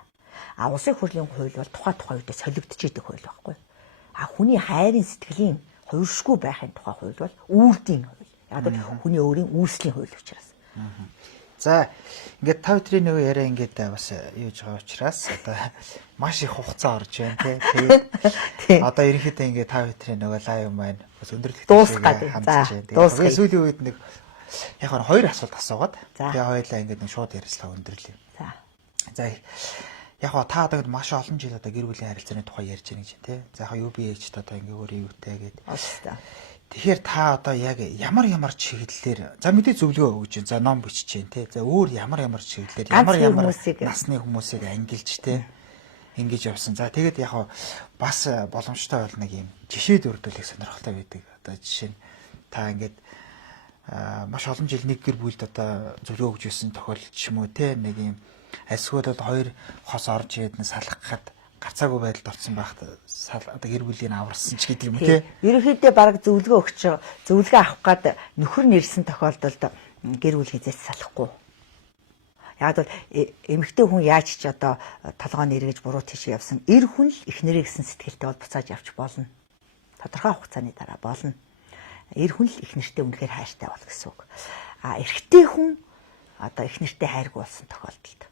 Улсын хурлын хууль бол тухай үедээ солигдож идэг хууль байхгүй. Хүний хайрын сэтгэлийн хувиршгүй байхын тухай хууль бол үрдийн хууль. Яг л хүний өөрийн үүслийн хууль учраас. За ингээд тав өдрийн нөгөө яриа ингээд бас юуж байгаа учраас одоо маш их хугацаа орж байна тий. Одоо ерөнхийдөө ингээд тав өдрийн нөгөө лайв маань бас өндөрлөлт дуусгаад хандж байна. Тэгээд сүүлийн үед нэг яг нь хоёр асуулт асуугаад тэгээ хоёлаа ингээд нэг шууд ярилцлага өндөрлөе. За яг та одоо маш олон жил одоо гэр бүлийн харилцааны тухай ярьж байгаа юм тий. За яг UBH одоо ингээд өөр юутай гэдэг. Тэгэхээр та одоо яг ямар чиглэлээр за мэдээ зөвлөгөө өгж байна. За ном бичиж байна тий. За өөр ямар чиглэлээр ямар насны хүмүүсийг ангилж тий ингэж явсан. За тэгээд яг бас боломжтой бол нэг юм жишээ дурдуулах сонирхолтой байдаг. Одоо жишээ нь та ингээд маш олон жил нэг гэр бүлд одоо зөвлөгөө өгж байсан тохиолдол ч юм уу тий нэг юм эсвэл хоёр хос орж ирээд нь салгахад гацаагүй байдалд орсон байхад одоо гэр бүлийн аварсан ч гэдэг юм тий. Ерөнхийдөө баг зөвлөгөө өгч зөвлөгөө авах гад нөхөр нэрсэн тохиолдолд гэр бүл хязгаарч салахгүй. Яг бол эмэгтэй хүн яаж ч одоо толгойн эргэж буруу тийш явсан эр хүн л эхнэрээ гэсэн сэтгэлтэй бол буцааж явж болно. Тодорхой хугацааны дараа болно. Эр хүн л эхнэртэй үнэхээр хайртай бол гэсэн үг. Эрэгтэй хүн одоо эхнэртэй хайргүй болсон тохиолдолд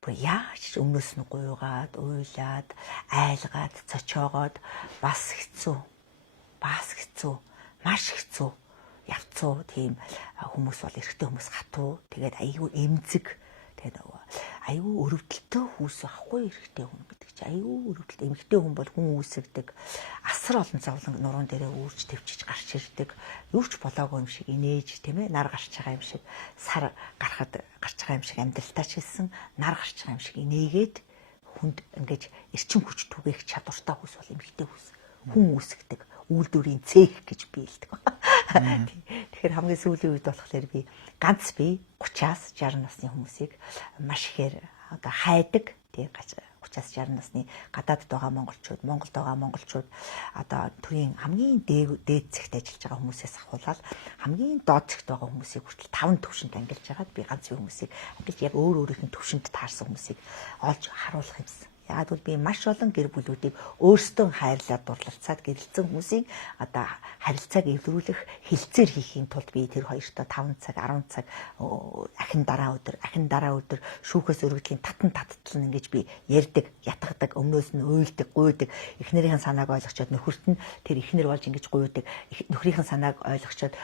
бүр яаж өмнөөс нь гуйгаад, уйлаад, айлгаад, цочоогоод бас хэцүү, маш хэцүү явцуу тийм хүмүүс бол эрэгтэй хүмүүс хатуу, тэгээд аюу эмзэг, тэгээд аюу өрөвдөлтөө хүүс ахгүй эрэгтэй хүн гэдэг гэж аюу өрөвдөлт эмэгтэй хүн бол хүн үүсгдэг асар олон зовлон нуруунд дээрээ үүрч төвчж гарч ирдэг юу ч болоогүй юм шиг инээж тийм ээ нар гарч байгаа юм шиг сар гарахад гарч байгаа юм шиг амьдралтаа ч хэлсэн нар гарч байгаа юм шиг инээгээд хүнд ингэж эрчим хүч түгээх чадвартай хүс бол эмэгтэй хүс хүн үүсгдэг үйлдвэрийн цех гэж биелдэг. Тэгэхээр хамгийн сүүлийн үед болохоор би ганц би 30-аас 60 насны хүмүүсийг маш ихээр одоо хайдаг тий 30-аас 60 насны гадаадд байгаа монголчууд, Монголд байгаа монголчууд одоо төрийн хамгийн дээд зэгт ажиллаж байгаа хүмүүсээс ахуулаад хамгийн доод зэгт байгаа хүмүүсийг хүртэл 5 төвшөнд ангилж хагаад би ганц хүмүүсийг ангилж яг өөр өөрийнх нь төвшөнд таарсан хүмүүсийг олж харуулах юмсан. Яг бол би маш олон гэр бүлүүдийг өөрсдөө хайрлаад дурлалцаад гэрэлцэн хүмүүсийг одоо харилцааг эвлэрүүлэх хилцээр хийхийн тулд би тэр хоёртоо 5 цаг 10 цаг ахин дараа өдөр шүүхээс өргөдлийн татан таттал ингэж би ярьдаг, ятгадаг, өмнөөс нь уйлдаг, гуйдаг, эхнэрийн санааг ойлгочоод нөхөрт нь тэр эхнэр болж ингэж гуйдаг, нөхрийн санааг ойлгочоод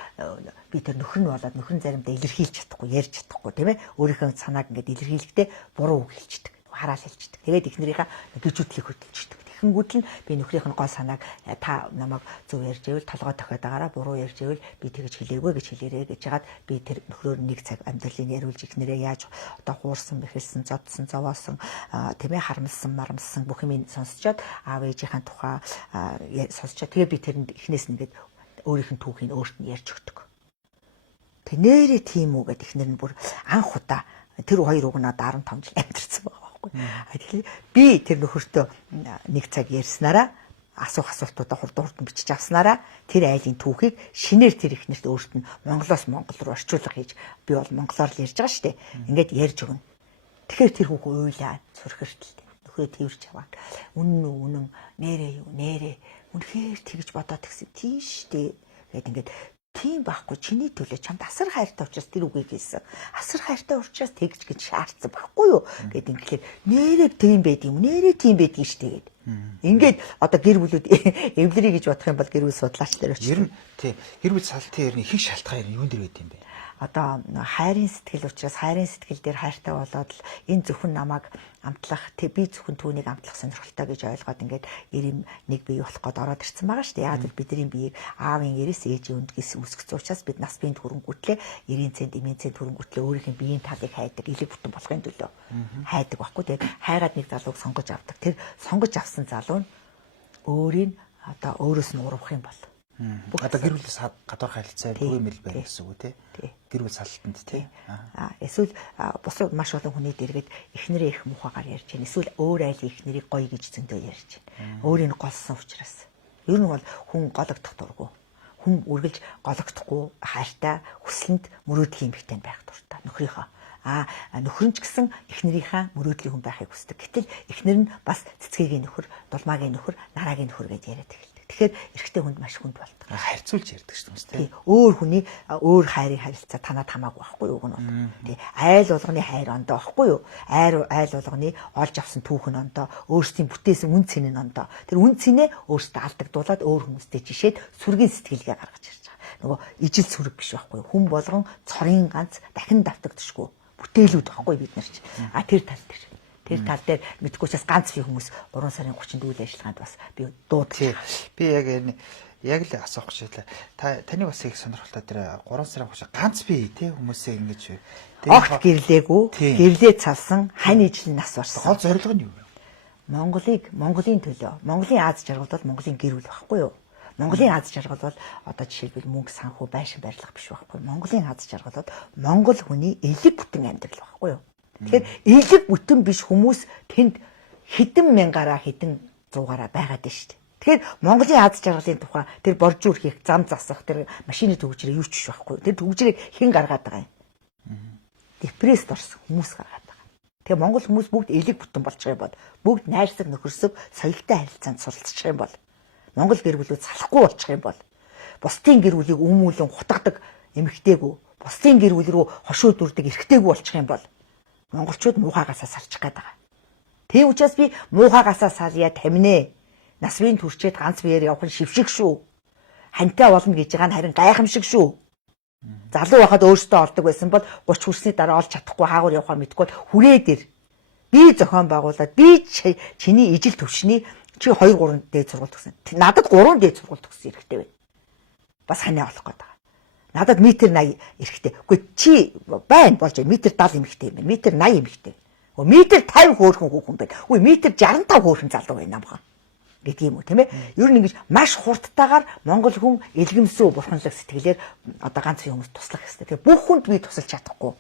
би тэр нөхөр нь болоод нөхөр нь заримдаа илэрхийлж чадахгүй, ярьж чадахгүй тийм ээ. Өөрийнхөө санааг ингэж илэрхийлэхдээ буруу үг хэлчихдэг. Хараал хэлчихдэг. Тэгээд эхнэрийнхээ гижүүдлийг хөдөлчихдөг. Тэгэнгүүт л би нөхрийнх нь гол санааг та намайг зөв ярьж ивэл толгой тохиод байгаараа буруу ярьж ивэл би тэгэж хэлээгүй гэж хэлээрэй гэж яагаад би тэр нөхрөөр нэг цаг амьдралыг яриулж эхнэрээ яаж одоо хуурсан бэхэлсэн зодсон зовоосон тийм ээ харамлсан марамлсан бүх юм сонсчоод аав ээжийнхээ тухай сонсчоод тэгээ би тэрэнд эхнээс нь ингээд өөрийнх нь түүхийг өөрт нь ярьж өгдөг. Тэг нэрээ тийм үү гэд эхнэр нь бүр анх удаа тэр хоёр уг нь одоо 15 жил амьдэрсэн байгаа. Тэгэхээр би тэр нөхөртөө нэг цаг ярьснараа асуултуудаа хурдан бичиж авснараа тэр айлын түүхийг шинээр тэр ихнэрт өөрт нь Монголоос Монгол руу орчуулга хийж би бол монголоор л ярьж байгаа шүү дээ. Ингээд ярьж өгнө. Тэгэхээр тэр хүүхэн уйлаа цөрхөртөлтэй. Нөхрөө тэрч аваад үнэн нэрээ үнэхээр тэгж бодоод тэгсэн тийш дээ гэд ингээд тийм байхгүй чиний төлөө чамд асар хайртай учраас тэр үгийг хэлсэн. Асар хайртай учраас тэгж гэж шаардсан байхгүй юу гэд ингээд нэрээ тийм байдгийг штэ гэд. Ингээд одоо гэр бүлүүд эвлэрий гэж бодох юм бол гэр бүл судлаач дээр очив. Ер нь тий гэр бүл салтын ер нь их шалтгаан юун дээр байд юм бэ? Одоо хайрын сэтгэл учраас хайрын сэтгэл дээр хайртай болоод л энэ зөвхөн намайг амтлах би зөвхөн түүнийг амтлах сонирхолтой гэж ойлгоод ингээд эрэм нэг бие болох гээд ороод ирсэн байгаа шүү дээ. Яг л бидний биеийг аавын эрээс ээжийн өндгөөс үүсгэсэн учраас бид нас биеийн хөрөнгөтлөө 90 цент, 90 цент хөрөнгөтлөө өөрийнх нь биеийн талыг хайдаг, элэг бүтэн болохын төлөө хайдаг байхгүй. Тэгээд хайгаад нэг залууг сонгож авдаг. Тэр сонгож авсан залуу нь өөрийг одоо өөрөөс нь урвах юм бол Одоо гэр бүлээс гадуур харилцаа бүгээмэл байна гэсэн үг тий. Гэр бүл салтанд тий. Эсвэл бусад маш олон хүний дэргэд эхнэрээ их мухагаар ярьж байна. Эсвэл өөр айлын эхнэрийг гоё гэж зөндөө ярьж байна. Өөрийг голсон учраас. Ер нь бол хүн гологдох дурггүй. Хүн үргэлж гологдохгүй хайртай хүслэнд мөрөөдлийн эмэгтэй байх дуртай. Нөхрийнхөө нөхөр нь ч гэсэн эхнэрийнхээ мөрөөдлийн хүн байхыг хүсдэг. Гэтэл эхнэр нь бас цэцгээгийн нөхөр, дулмаагийн нөхөр, нараагийн нөхөр гэж яриад эхэлдэг. Тэгэхээр эрэгтэй хүнд маш хүнд болдог. Харьцуулж ярьдаг шүү дээ. Өөр хүний өөр хайрын харилцаа танаад хамаагүй байхгүй юу гэнэ. Тий. Айл болгоны хайр ондоо байхгүй юу? Айл болгоны олж авсан түүх нь ондоо, өөрсдийн бүтээсэн үн цэн нь ондоо. Тэр үн цэнээ өөртөө алдагдуулаад өөр хүмүүстэй жишээд сүргийн сэтгэлгээ гаргаж ирж байгаа. Нөгөө ижил сүрэг биш байхгүй юу? Хүн болгон цорын ганц дахин давтагдчихгүй бүтээлүүд байхгүй бид нар ч. Тэр тал дээр мэдгүй учраас ганц би хүмүүс 3 сарын 30-нд үйл ажиллагаанд бас би дуудаж. Би яг л асуух гэж байлаа. Таны бас их сонирхолтой тэр 3 сарын 30 ганц би тий хүмүүсээ ингэж огт гэрлээгүй, гэрлээ цалсан хань ижил нас барсан. Гол зорилго нь юу вэ? Монголын төлөө. Монголын аз жаргал бол Монголын гэр бүл байхгүй юу? Монголын аз жаргал бол одоо жишээлбэл мөнгө санхүү байшин барилга биш байхгүй. Монголын аз жаргал бол Монгол хүний элэг бүтэн амьдрал байхгүй юу? Тэгэхээр элэг бүтэн биш хүмүүс тэнд хэдэн мянгаараа хэдэн зуугаараа байгаад байна шүү дээ. Тэгэхээр Монголын аз жаргалын тухай тэр боржуур хийх, зам засах, тэр машины төвчрээ юу ч биш байхгүй. Тэр төвчрийг хэн гаргаад байгаа юм? Депресд орсон хүмүүс гаргаад байгаа. Тэгээ монгол хүмүүс бүгд элэг бүтэн болчих юм бол, бүгд найрсаг нөхөрсөг, соёлтой харилцаанд суралцчих юм бол, монгол гэр бүлүүд салахгүй болчих юм бол, бусдын гэр бүлийг өмүүлэн хутгадаг эмэгтэйгүү, бусдын гэр бүл рүү хошуу дүрдэг эрэгтэйгүү болчих юм бол монголчууд муухайгаасаа салчих гээд байгаа. Тийм учраас би муухайгаасаа салъя таминэ. Нас биеийн төрчээд ганц биеэр явах нь шившиг шүү. Хантай болно гэж байгаа нь харин гайхамшиг шүү. Залуу байхад өөртөө олдог байсан бол 30 хүрсний дараа олж чадахгүй хаагур явахаа мэдгүй хүрээ дээр Би зохион байгуулад би чиний ижил төвшний чи 2 3 дээд сургууль төгсөн. Надад 3 дээд сургууль төгсөн хэрэгтэй байна. Бас ханаа олох гээд байгаа. Надад метр 80 эрэхтэй. Үгүй чи байна болж метр 70 эмэгтэй юм байна. Метр 80 эмэгтэй. Метр 50 хөөрхөн хүүхэн байна. Үгүй метр 65 хөөрхөн залуу байна амгаа. Гэдэг юм уу тийм ээ. Ер нь ингэж маш хурдтайгаар Монгол хүн элгэмсүү бурханлаг сэтгэлээр одоо ганц хүмүүс туслах хэрэгтэй. Тэгээ бүх хүнд би тусалж чадахгүй.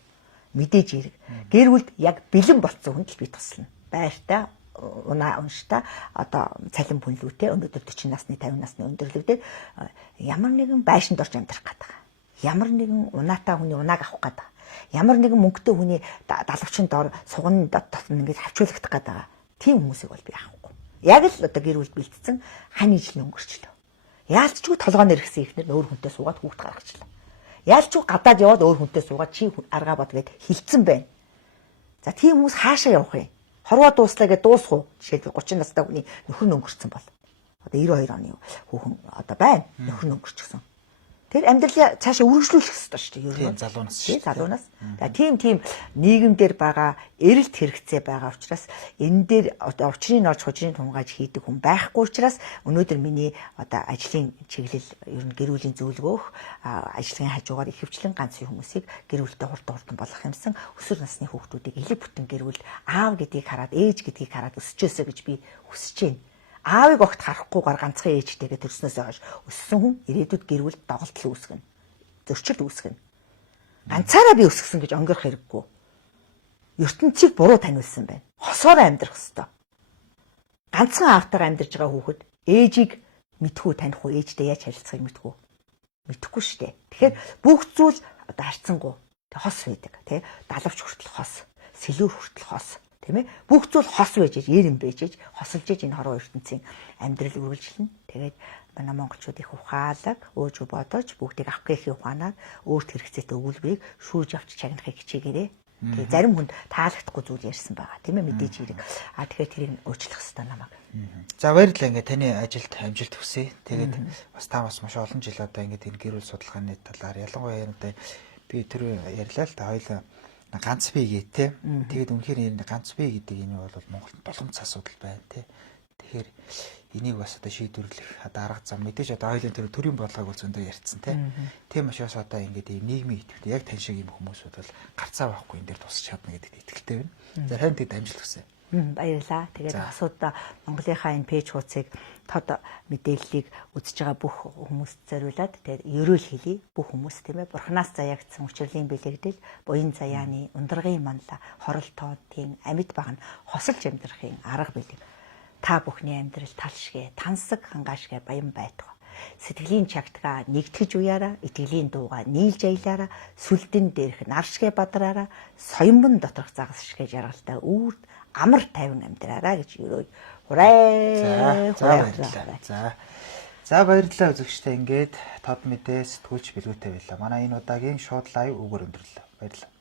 Мэдээж хэрэг. Гэр бүлд яг бэлэн болцсон хүнд л би туслана. Байртай унштай одоо цалин бүнлүүтэй өнөөдөр 40 насны 50 насны өндөрлөгдөд ямар нэгэн байшинд орж амьдрах гэдэг. Ямар нэгэн унаатай хүний унааг авах гэдэг. Ямар нэгэн мөнгөтэй хүний далавчин дор суганы дотор ингэж хавчуулагдах гэдэг. Тийм хүмүүсийг бол би авахгүй. Яг л одоо гэр бүл бэлдсэн хань жил өнгөрчлөө. Яалчгүй толгойн иргэсэн ихнэр өөр хүнтэй суугаад хүүхд гаргачлаа. Яалчгүй гадаад яваад өөр хүнтэй суугаад чи аргаа бод гэд хилцэн байна. За тийм хүмүүс хаашаа явах юм? Хорвоо дууслаа гэж дуусах уу? Жишээлбэл 30 настай хүний нөхөр нь өнгөрцөн бол. Одоо 92 оны хүүхэн одоо байна. Нөхөр нь өнгөрчихсөн. Тэр амьдралаа цаашаа үргэлжлүүлэх хэрэгтэй шүү дээ. Ер нь залуунаас шүү. Залуунаас. Тийм нийгэмдэр байгаа эрэлт хэрэгцээ байгаа учраас энэ дээр одоо учрыг олж хужрыг тунгааж хийдэг хүн байхгүй учраас өнөөдөр миний одоо ажлын чиглэл ер нь гэр бүлийн зөвлөгөөх ажлын хажуугаар ихэвчлэн ганцын хүмүүсийг гэр бүлтэй хурдан болгох юмсан өсвөр насны хүүхдүүдийг элэг бүтэн гэр бүл аав гэдгийг хараад ээж гэдгийг хараад өсчөөсэй гэж би хүсэж байна. Аавыг огт харахгүйгээр ганцхан ээжтэйгээ төрснөөсөө хойш өссөн хүн ирээдүйд гэр бүл доголдол үүсгэнэ. Зөрчил үүсгэнэ. Ганцаараа би өсгсөн гэж өнгөрөх хэрэггүй. ертөнцийг буруу таниулсан байна. Хосоор амьдрах ёстой. Ганцхан аавтайгаар амьдарч байгаа хүүхэд ээжийг мэдхүү таних уу, ээжтэй яаж харилцахыг мэдхүү. Мэдэхгүй шүү дээ. Тэгэхээр бүх зүйл одоо харьцангуй хос байдаг, тий? Далавч хүртэл хос, сэлүүр хүртэл хос, тийм ээ? Бүх зүйл хос байж, эрэм байж, хосолж иж энэ хорвоо ертөнцийн амьдрал үргэлжлэнэ. Тэгээд манай монголчууд их ухаалаг, өөж бодож бүгдийг авах гэхийн ухаанаар өөрт хэрэгцээтэй өгүүлбэрийг шүүж авч чагнахыг хичээгээрэй. Тэгээ зарим хүнд таалагдахгүй зүйл ярьсан байгаа, тийм ээ, мэдээж хэрэг. Тэгэхээр тэрийг өөрчлөх хэрэгтэй намайг. За баярлалаа, ингээд таны ажилд амжилт хүсье. Тэгээд бас та бас маш олон жил одоо ингээд энэ гэр бүл судалгааны талаар ялангуяа одоо би тэр ярьлаа л та хоёлаа ганц бие гээ те. Тэгээд үнэхээр энэ ганц бие гэдэг энэ бол Монголд боломж асуудал байна те. Тэгэхээр энийг бас одоо шийдвэрлэх арга зам мэдээж одоо хоёлын тэр төрийн бодлогыг бол зөндөө ярьцсан те. Тийм учраас одоо ингээд нийгмийн идэвхтэй яг тань шиг юм хүмүүсүүд бол гарцаа байхгүй энэ дээр тусч чадна гэдэгт итгэлтэй байна. За харин тэд амжилт хүсье. Баярлалаа. Тэгээд асуудаа Монголынхаа энэ пэйж хуудсыг тод мэдээллийг үзэж байгаа бүх хүмүүст зориулаад тэгээд ерөөл хэлье. Бүх хүмүүс тийм ээ бурхнаас заяагдсан учрлын бэлэгдэл, буян заяаны, ундрагын манла, хоролтоо тийм амьд баг нь хосолж амьдрахын арга бэлэг. Та бүхний амьдрал талшгэ, тансаг хангаашгэ баян байтугай. Сэтгэлийн чагтгаа нэгтгэж уяараа, итгэлийн дуугаа нийлж аялаараа, сүлдэн дээрх наршгэ бадраараа, соёмбон доторх загасшгэ жаргалтай үрд амар тайван амьдраараа гэж ерөөй. Хураа. За баярлалаа үзэгчдээ, ингээд тод мэдээ сэтгүүлч билгүүтэй байлаа. Манай энэ удаагийн шууд лайв үгээр өндөрлөө. Баярлалаа.